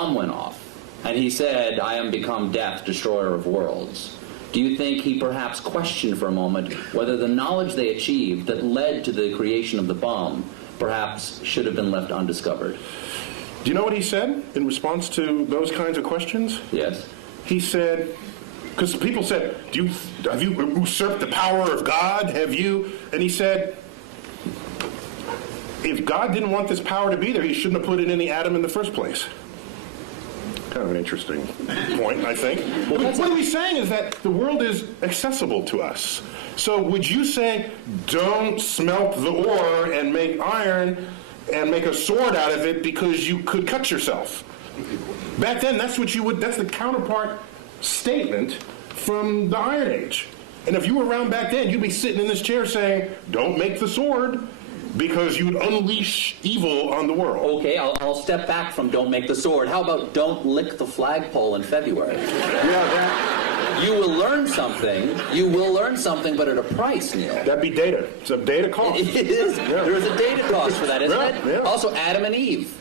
bomb went off, and he said, "I am become death, destroyer of worlds," do you think he perhaps questioned for a moment whether the knowledge they achieved that led to the creation of the bomb perhaps should have been left undiscovered? Do you know what he said in response to those kinds of questions? Yes. He said, because people said, have you usurped the power of God? Have you? And he said, if God didn't want this power to be there, he shouldn't have put it in the atom in the first place. Kind of an interesting point, I think. What he's saying is that the world is accessible to us. So would you say, don't smelt the ore and make iron and make a sword out of it because you could cut yourself? Back then, that's the counterpart statement from the Iron Age. And if you were around back then, you'd be sitting in this chair saying, don't make the sword, because you'd unleash evil on the world. Okay, I'll step back from don't make the sword. How about don't lick the flagpole in February? Yeah, You will learn something. You will learn something, but at a price, Neil. that'd be data. It's a data cost. It is. Yeah. There is a data cost for that, isn't it? Yeah. Also, Adam and Eve.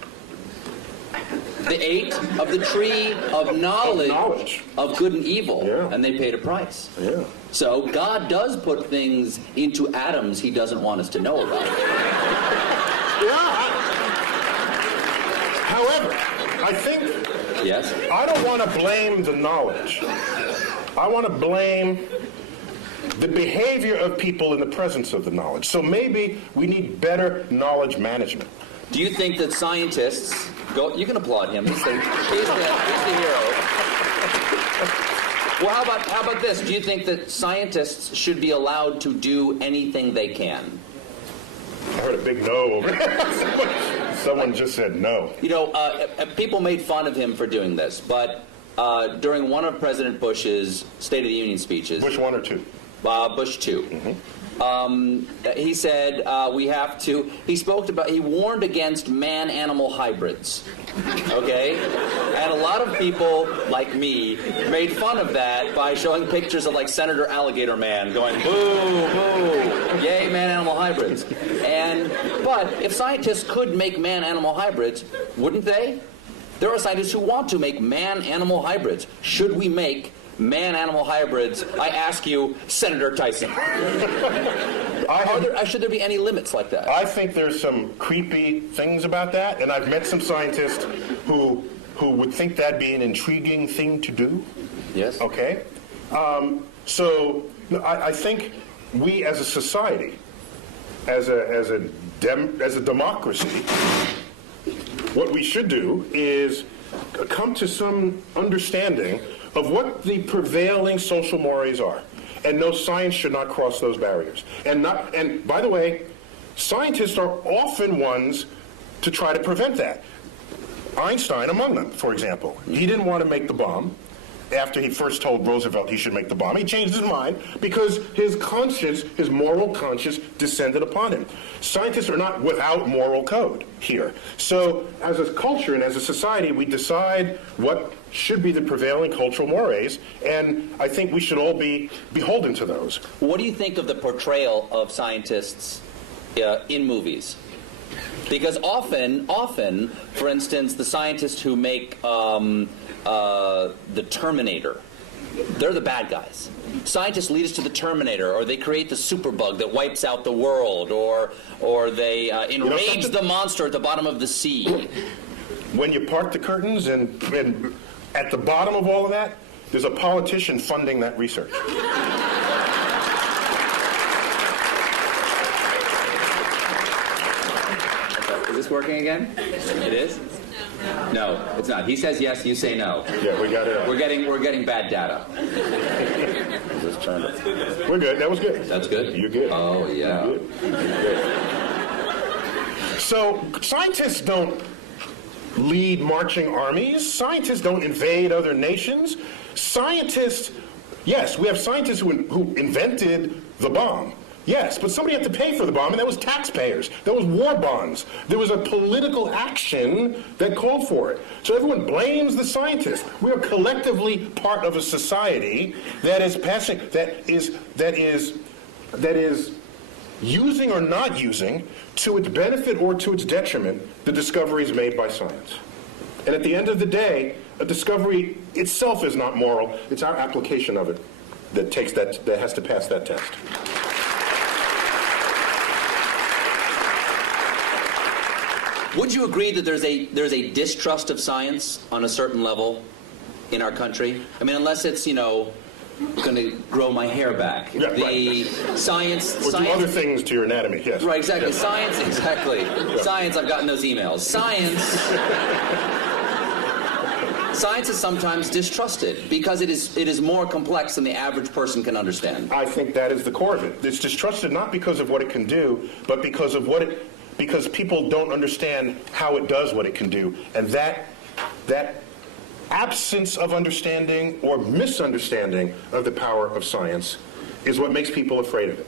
They ate of the tree of knowledge of good and evil, Yeah. and they paid a price. Yeah. So God does put things into atoms he doesn't want us to know about. Yeah. However, I think Yes? I don't want to blame the knowledge. I want to blame the behavior of people in the presence of the knowledge. So maybe we need better knowledge management. Do you think that scientists go? You can applaud him. He's the hero. Well, how about this? Do you think that scientists should be allowed to do anything they can? I heard a big no over there. Someone just said no. You know, people made fun of him for doing this, but during one of President Bush's State of the Union speeches, Which one or two? Bush 2. He said he warned against man-animal hybrids. Okay? And a lot of people, like me, made fun of that by showing pictures of, like, Senator Alligator Man going, boo, boo, yay, man-animal hybrids. But if scientists could make man-animal hybrids, wouldn't they? There are scientists who want to make man-animal hybrids. Should we make man-animal hybrids? I ask you, Senator Tyson. Should there be any limits like that? I think there's some creepy things about that, and I've met some scientists who would think that'd be an intriguing thing to do. Yes. Okay? I think we as a society, as a democracy, what we should do is come to some understanding of what the prevailing social mores are. And no, science should not cross those barriers. And by the way, scientists are often ones to try to prevent that. Einstein among them, for example. He didn't want to make the bomb after he first told Roosevelt he should make the bomb. He changed his mind because his conscience, his moral conscience, descended upon him. Scientists are not without moral code here. So as a culture and as a society, we decide what should be the prevailing cultural mores, and I think we should all be beholden to those. What do you think of the portrayal of scientists in movies? Because often, for instance, the scientists who make the Terminator, they're the bad guys. Scientists lead us to the Terminator, or they create the superbug that wipes out the world, or they enrage the monster at the bottom of the sea. When you part the curtains and at the bottom of all of that, there's a politician funding that research. Is this working again? It is? No, it's not. He says yes, you say no. Yeah, we got it. We're getting bad data. Just trying to... We're good. That was good. That's good? You're good. Oh, yeah. You're good. So scientists don't lead marching armies. Scientists don't invade other nations. Scientists, yes, we have scientists who invented the bomb. Yes, but somebody had to pay for the bomb, and that was taxpayers. That was war bonds. There was a political action that called for it. So everyone blames the scientists. We are collectively part of a society that is using or not using, to its benefit or to its detriment, the discoveries made by science. And at the end of the day, a discovery itself is not moral. It's our application of it that has to pass that test. Would you agree that there's a distrust of science on a certain level in our country? I mean, unless it's, going to grow my hair back. Yeah, the right. Science... Or do other things to your anatomy, yes. Right, exactly. Yes. Science, exactly. Yeah. Science, I've gotten those emails. Science is sometimes distrusted because it is more complex than the average person can understand. I think that is the core of it. It's distrusted not because of what it can do, but because of because people don't understand how it does what it can do. And that absence of understanding or misunderstanding of the power of science is what makes people afraid of it.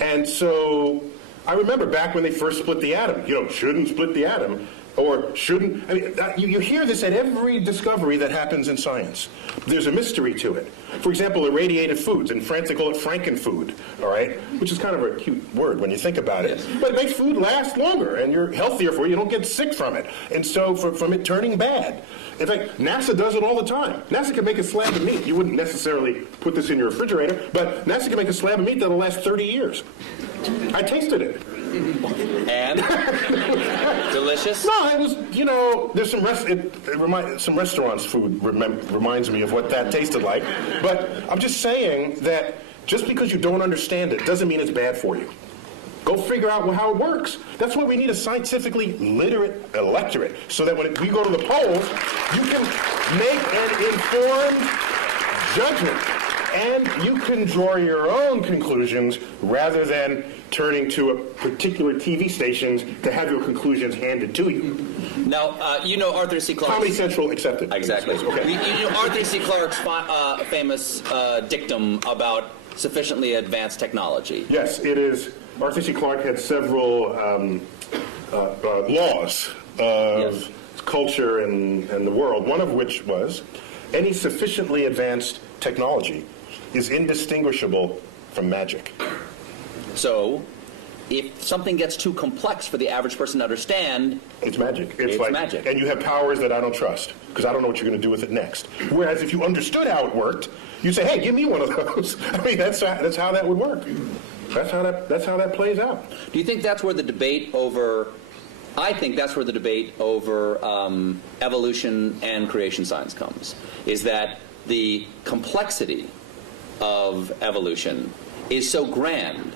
And so I remember back when they first split the atom, shouldn't split the atom, or shouldn't, you hear this at every discovery that happens in science. There's a mystery to it. For example, irradiated foods. In France, they call it frankenfood, all right? Which is kind of a cute word when you think about it. Yes. But it makes food last longer, and you're healthier for it. You don't get sick from it. And so from it turning bad. In fact, NASA does it all the time. NASA can make a slab of meat. You wouldn't necessarily put this in your refrigerator, but NASA can make a slab of meat that'll last 30 years. I tasted it. And? Delicious? No, it was, there's some restaurants' food reminds me of what that tasted like. But I'm just saying that just because you don't understand it doesn't mean it's bad for you. Go figure out how it works. That's why we need a scientifically literate electorate, so that when we go to the polls, you can make an informed judgment. And you can draw your own conclusions rather than turning to a particular TV stations to have your conclusions handed to you. Now, Arthur C. Clarke. Comedy Central accepted. Exactly. Okay. You know Arthur C. Clarke's famous dictum about sufficiently advanced technology. Yes, it is. Arthur C. Clarke had several laws of culture and the world, one of which was any sufficiently advanced technology is indistinguishable from magic. So, if something gets too complex for the average person to understand... It's magic. It's like magic. And you have powers that I don't trust, because I don't know what you're going to do with it next. Whereas if you understood how it worked, you'd say, hey, give me one of those. I mean, that's how that would work. That's how that plays out. Do you think that's where the debate over... I think that's where the debate over evolution and creation science comes, is that the complexity of evolution is so grand